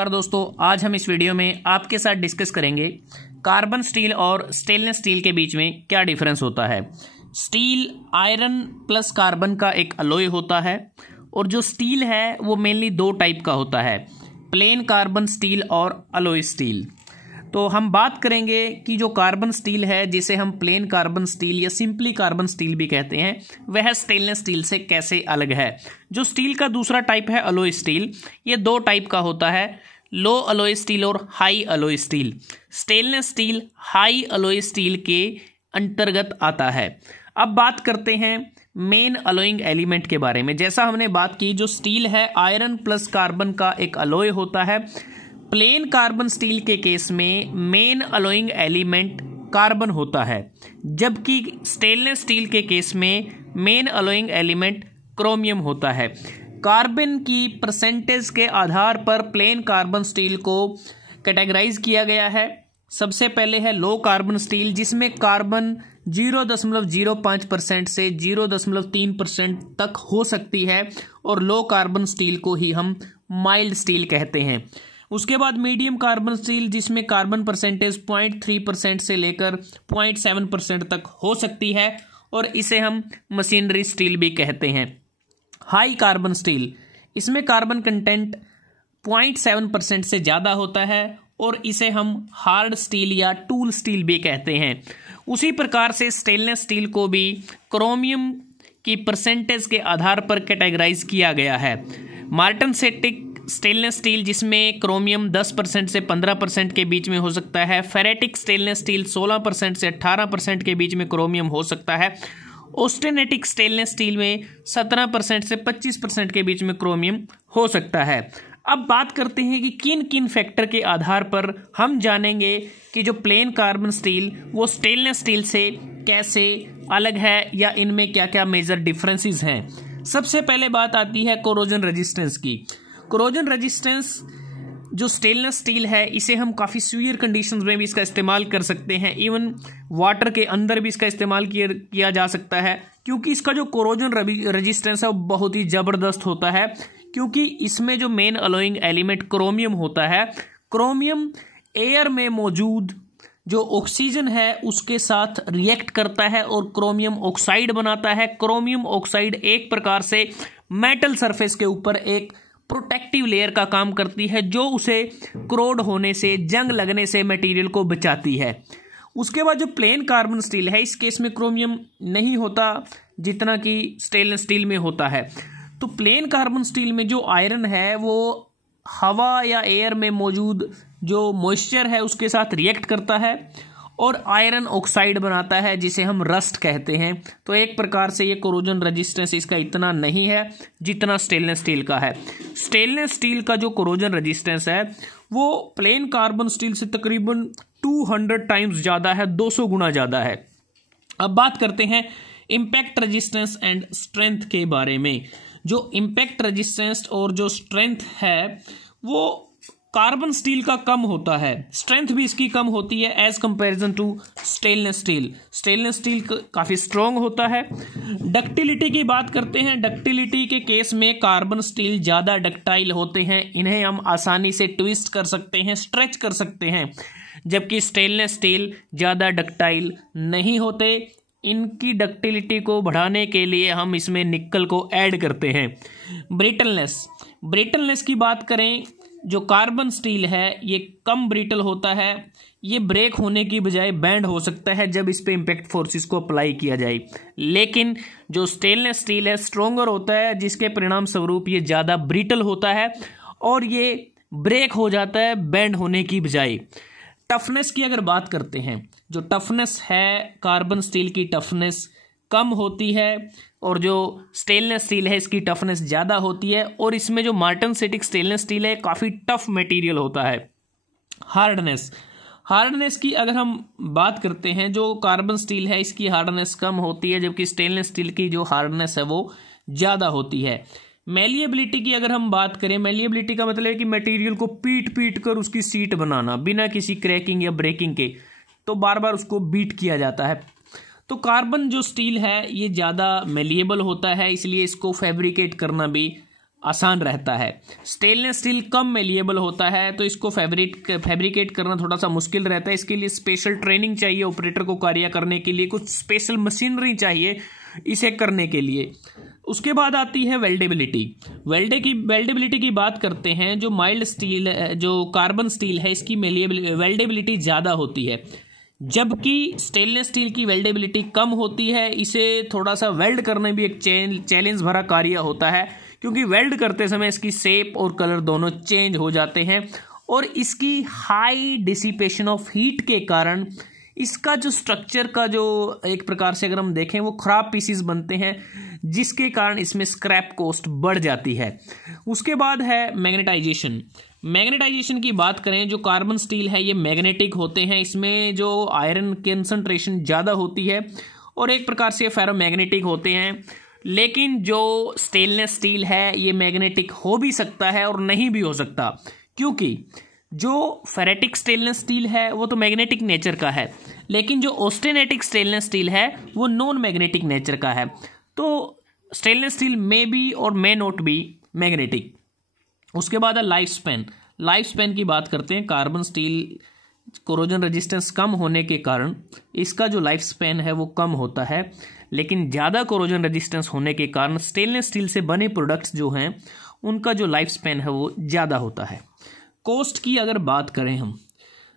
नमस्कार दोस्तों, आज हम इस वीडियो में आपके साथ डिस्कस करेंगे कार्बन स्टील और स्टेनलेस स्टील के बीच में क्या डिफरेंस होता है। स्टील आयरन प्लस कार्बन का एक अलॉय होता है और जो स्टील है वो मेनली दो टाइप का होता है, प्लेन कार्बन स्टील और अलॉय स्टील। तो हम बात करेंगे कि जो कार्बन स्टील है, जिसे हम प्लेन कार्बन स्टील या सिंपली कार्बन स्टील भी कहते हैं, वह स्टेनलेस स्टील से कैसे अलग है। जो स्टील का दूसरा टाइप है अलॉय स्टील, ये दो टाइप का होता है, लो अलॉय स्टील और high alloy steel. Stainless steel high alloy steel के अंतर्गत आता है। अब बात करते हैं मेन अलॉइंग एलिमेंट के बारे में। जैसा हमने बात की, जो स्टील है आयरन प्लस कार्बन का एक अलॉय होता है। प्लेन कार्बन स्टील के केस में मेन अलॉइंग एलिमेंट कार्बन होता है, जबकि स्टेनलेस स्टील के केस में मेन अलॉइंग एलिमेंट क्रोमियम होता है। कार्बन की परसेंटेज के आधार पर प्लेन कार्बन स्टील को कैटेगराइज किया गया है। सबसे पहले है लो कार्बन स्टील, जिसमें कार्बन 0.05% से 0.3% तक हो सकती है, और लो कार्बन स्टील को ही हम माइल्ड स्टील कहते हैं। उसके बाद मीडियम कार्बन स्टील, जिसमें कार्बन परसेंटेज 0.3% से लेकर 0.7% तक हो सकती है, और इसे हम मशीनरी स्टील भी कहते हैं। हाई कार्बन स्टील, इसमें कार्बन कंटेंट 0.7% से ज़्यादा होता है, और इसे हम हार्ड स्टील या टूल स्टील भी कहते हैं। उसी प्रकार से स्टेनलेस स्टील को भी क्रोमियम की परसेंटेज के आधार पर कैटेगराइज किया गया है। मार्टनसेटिक स्टेनलेस स्टील, जिसमें क्रोमियम 10% से 15% के बीच में हो सकता है। फेरेटिक स्टेनलेस स्टील 16% से 18% के बीच में क्रोमियम हो सकता है। ऑस्टेनेटिक स्टेनलेस स्टील में 17% से 25% के बीच में क्रोमियम हो सकता है। अब बात करते हैं कि किन किन फैक्टर के आधार पर हम जानेंगे कि जो प्लेन कार्बन स्टील वो स्टेनलेस स्टील से कैसे अलग है, या इनमें क्या क्या मेजर डिफरेंसेस हैं। सबसे पहले बात आती है कोरोजन रेजिस्टेंस की। कोरोजन रेजिस्टेंस जो स्टेनलेस स्टील है, इसे हम काफ़ी सीवियर कंडीशंस में भी इसका इस्तेमाल कर सकते हैं। इवन वाटर के अंदर भी इसका इस्तेमाल किया जा सकता है, क्योंकि इसका जो कोरोजन रेजिस्टेंस है वो बहुत ही ज़बरदस्त होता है। क्योंकि इसमें जो मेन अलॉइंग एलिमेंट क्रोमियम होता है, क्रोमियम एयर में मौजूद जो ऑक्सीजन है उसके साथ रिएक्ट करता है और क्रोमियम ऑक्साइड बनाता है। क्रोमियम ऑक्साइड एक प्रकार से मेटल सरफेस के ऊपर एक प्रोटेक्टिव लेयर का काम करती है, जो उसे क्रोड होने से, जंग लगने से मटेरियल को बचाती है। उसके बाद जो प्लेन कार्बन स्टील है, इस केस में क्रोमियम नहीं होता जितना कि स्टेनलेस स्टील में होता है। तो प्लेन कार्बन स्टील में जो आयरन है वो हवा या एयर में मौजूद जो मॉइस्चर है उसके साथ रिएक्ट करता है और आयरन ऑक्साइड बनाता है, जिसे हम रस्ट कहते हैं। तो एक प्रकार से ये कोरोजन रेजिस्टेंस इसका इतना नहीं है जितना स्टेनलेस स्टील का है। स्टेनलेस स्टील का जो कोरोजन रेजिस्टेंस है वो प्लेन कार्बन स्टील से तकरीबन 200 टाइम्स ज़्यादा है, 200 गुना ज़्यादा है। अब बात करते हैं इम्पैक्ट रेजिस्टेंस एंड स्ट्रेंथ के बारे में। जो इम्पैक्ट रेजिस्टेंस और जो स्ट्रेंथ है वो कार्बन स्टील का कम होता है, स्ट्रेंथ भी इसकी कम होती है as comparison to stainless steel. Stainless steel काफ़ी स्ट्रॉन्ग होता है। डक्टिलिटी की बात करते हैं। डक्टिलिटी के केस में कार्बन स्टील ज़्यादा डक्टाइल होते हैं, इन्हें हम आसानी से ट्विस्ट कर सकते हैं, स्ट्रेच कर सकते हैं, जबकि स्टेनलेस स्टील ज़्यादा डक्टाइल नहीं होते। इनकी डक्टिलिटी को बढ़ाने के लिए हम इसमें निकल को ऐड करते हैं। ब्रिटलनेस की बात करें, जो कार्बन स्टील है ये कम ब्रिटल होता है, ये ब्रेक होने की बजाय बैंड हो सकता है जब इस पे इम्पैक्ट फोर्सेस को अप्लाई किया जाए। लेकिन जो स्टेनलेस स्टील है स्ट्रोंगर होता है, जिसके परिणाम स्वरूप ये ज़्यादा ब्रिटल होता है और ये ब्रेक हो जाता है बैंड होने की बजाय। टफनेस की अगर बात करते हैं, जो टफनेस है कार्बन स्टील की टफनेस कम होती है, और जो स्टेनलेस स्टील है इसकी टफनेस ज़्यादा होती है, और इसमें जो मार्टनसेटिक स्टेनलेस स्टील है काफ़ी टफ मटेरियल होता है। हार्डनेस की अगर हम बात करते हैं, जो कार्बन स्टील है इसकी हार्डनेस कम होती है, जबकि स्टेनलेस स्टील की जो हार्डनेस है वो ज़्यादा होती है। मेलिएबिलिटी की अगर हम बात करें, मेलिएबिलिटी का मतलब है कि मटेरियल को पीट कर उसकी सीट बनाना बिना किसी क्रैकिंग या ब्रेकिंग के, तो बार बार उसको बीट किया जाता है। तो कार्बन जो स्टील है ये ज़्यादा मेलिएबल होता है, इसलिए इसको फैब्रिकेट करना भी आसान रहता है। स्टेनलेस स्टील कम मेलिएबल होता है, तो इसको फैब्रिकेट करना थोड़ा सा मुश्किल रहता है। इसके लिए स्पेशल ट्रेनिंग चाहिए, ऑपरेटर को कार्य करने के लिए कुछ स्पेशल मशीनरी चाहिए इसे करने के लिए। उसके बाद आती है वेल्डेबिलिटी। वेल्डेबिलिटी की बात करते हैं। जो माइल्ड स्टील, जो कार्बन स्टील है, इसकी वेल्डेबिलिटी ज़्यादा होती है, जबकि स्टेनलेस स्टील की वेल्डेबिलिटी कम होती है। इसे थोड़ा सा वेल्ड करने भी एक चैलेंज भरा कार्य होता है, क्योंकि वेल्ड करते समय इसकी शेप और कलर दोनों चेंज हो जाते हैं, और इसकी हाई डिसिपेशन ऑफ हीट के कारण इसका जो स्ट्रक्चर का जो एक प्रकार से अगर हम देखें वो खराब पीसीस बनते हैं, जिसके कारण इसमें स्क्रैप कॉस्ट बढ़ जाती है। उसके बाद है मैग्नेटाइजेशन। मैग्नेटाइजेशन की बात करें, जो कार्बन स्टील है ये मैग्नेटिक होते हैं, इसमें जो आयरन कंसंट्रेशन ज़्यादा होती है और एक प्रकार से फेरोमैग्नेटिक होते हैं। लेकिन जो स्टेनलेस स्टील है ये मैग्नेटिक हो भी सकता है और नहीं भी हो सकता, क्योंकि जो फेरेटिक स्टेनलेस स्टील है वो तो मैग्नेटिक नेचर का है, लेकिन जो ऑस्टेनेटिक स्टेनलेस स्टील है वो नॉन मैग्नेटिक नेचर का है। तो स्टेनलेस स्टील मे बी और मे नॉट बी मैग्नेटिक। उसके बाद है लाइफ स्पैन की बात करते हैं। कार्बन स्टील कोरोजन रेजिस्टेंस कम होने के कारण इसका जो लाइफ स्पैन है वो कम होता है, लेकिन ज़्यादा कोरोजन रेजिस्टेंस होने के कारण स्टेनलेस स्टील से बने प्रोडक्ट्स जो हैं उनका जो लाइफ स्पैन है वो ज़्यादा होता है। कॉस्ट की अगर बात करें हम,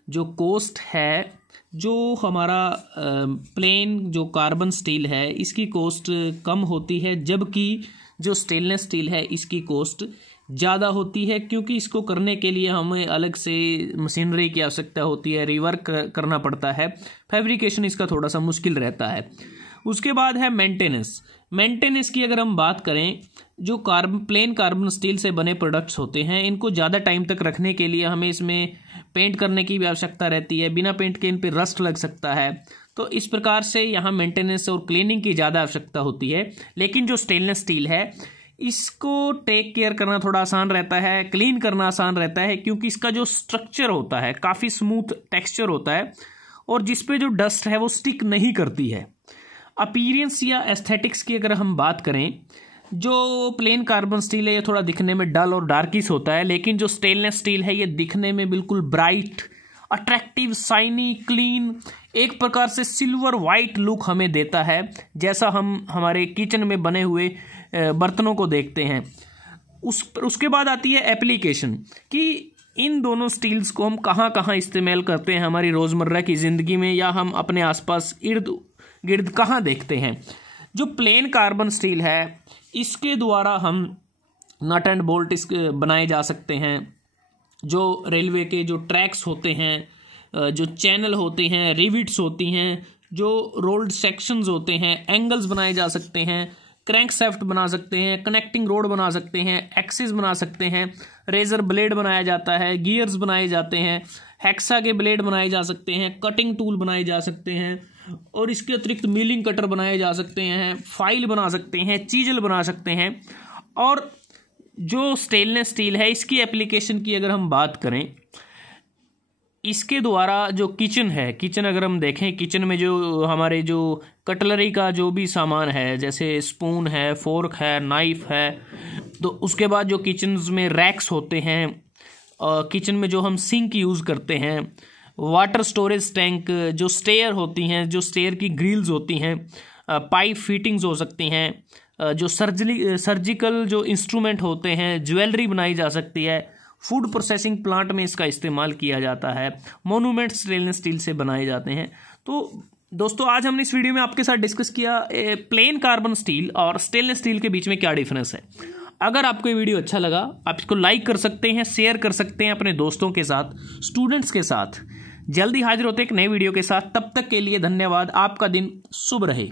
जो कॉस्ट है, जो हमारा प्लेन जो कार्बन स्टील है इसकी कॉस्ट कम होती है, जबकि जो स्टेनलेस स्टील है इसकी कॉस्ट ज़्यादा होती है, क्योंकि इसको करने के लिए हमें अलग से मशीनरी की आवश्यकता होती है, रिवर्क करना पड़ता है, फैब्रिकेशन इसका थोड़ा सा मुश्किल रहता है। उसके बाद है मेंटेनेंस की अगर हम बात करें, जो प्लेन कार्बन स्टील से बने प्रोडक्ट्स होते हैं इनको ज़्यादा टाइम तक रखने के लिए हमें इसमें पेंट करने की भी आवश्यकता रहती है, बिना पेंट के इन पर रस्ट लग सकता है, तो इस प्रकार से यहाँ मेंटेनेंस और क्लीनिंग की ज़्यादा आवश्यकता होती है। लेकिन जो स्टेनलेस स्टील है इसको टेक केयर करना थोड़ा आसान रहता है, क्लीन करना आसान रहता है, क्योंकि इसका जो स्ट्रक्चर होता है काफ़ी स्मूथ टेक्सचर होता है और जिस पे जो डस्ट है वो स्टिक नहीं करती है। अपीयरेंस या एस्थेटिक्स की अगर हम बात करें, जो प्लेन कार्बन स्टील है ये थोड़ा दिखने में डल और डार्किश होता है, लेकिन जो स्टेनलेस स्टील है ये दिखने में बिल्कुल ब्राइट, अट्रैक्टिव, शाइनी, क्लीन, एक प्रकार से सिल्वर वाइट लुक हमें देता है, जैसा हम हमारे किचन में बने हुए बर्तनों को देखते हैं। उसके बाद आती है एप्लीकेशन कि इन दोनों स्टील्स को हम कहाँ कहाँ इस्तेमाल करते हैं हमारी रोज़मर्रा की ज़िंदगी में, या हम अपने आसपास इर्द गिर्द कहाँ देखते हैं। जो प्लेन कार्बन स्टील है इसके द्वारा हम नट एंड बोल्ट बनाए जा सकते हैं, जो रेलवे के जो ट्रैक्स होते हैं, जो चैनल होते हैं, रिविट्स होती हैं, जो रोल्ड सेक्शंस होते हैं, एंगल्स बनाए जा सकते हैं, क्रैंकशाफ्ट बना सकते हैं, कनेक्टिंग रोड बना सकते हैं, एक्सिस बना सकते हैं, रेजर ब्लेड बनाया जाता है, गियर्स बनाए जाते हैं, हेक्सा के ब्लेड बनाए जा सकते हैं, कटिंग टूल बनाए जा सकते हैं, और इसके अतिरिक्त मिलिंग कटर बनाए जा सकते हैं, फाइल बना सकते हैं, चीजल बना सकते हैं। और जो स्टेनलेस स्टील है इसकी एप्लीकेशन की अगर हम बात करें, इसके द्वारा जो किचन अगर हम देखें, किचन में जो हमारे जो कटलरी का जो भी सामान है, जैसे स्पून है, फोर्क है, नाइफ है, तो उसके बाद जो किचन्स में रैक्स होते हैं, किचन में जो हम सिंक यूज़ करते हैं, वाटर स्टोरेज टैंक, जो स्टेयर होती हैं, जो स्टेयर की ग्रिल्स होती हैं, पाइप फिटिंग्स हो सकती हैं, जो सर्जिकल जो इंस्ट्रूमेंट होते हैं, ज्वेलरी बनाई जा सकती है, फूड प्रोसेसिंग प्लांट में इसका इस्तेमाल किया जाता है, मोनूमेंट स्टेनलेस स्टील से बनाए जाते हैं। तो दोस्तों आज हमने इस वीडियो में आपके साथ डिस्कस किया प्लेन कार्बन स्टील और स्टेनलेस स्टील के बीच में क्या डिफरेंस है। अगर आपको ये वीडियो अच्छा लगा आप इसको लाइक कर सकते हैं, शेयर कर सकते हैं अपने दोस्तों के साथ, स्टूडेंट्स के साथ। जल्दी हाजिर होते हैं एक नए वीडियो के साथ, तब तक के लिए धन्यवाद। आपका दिन शुभ रहे।